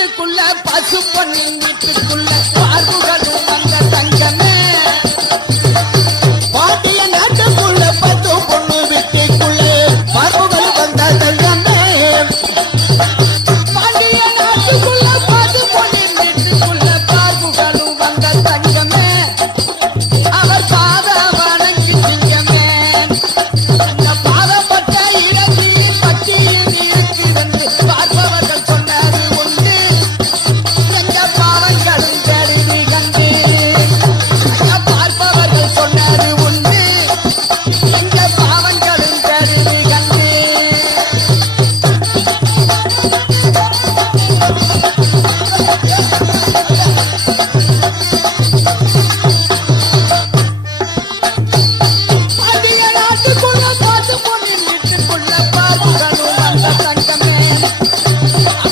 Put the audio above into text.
வீட்டுக்குள்ள பசு பொண்ணின் வீட்டுக்குள்ள நாட்டுக்குள்ள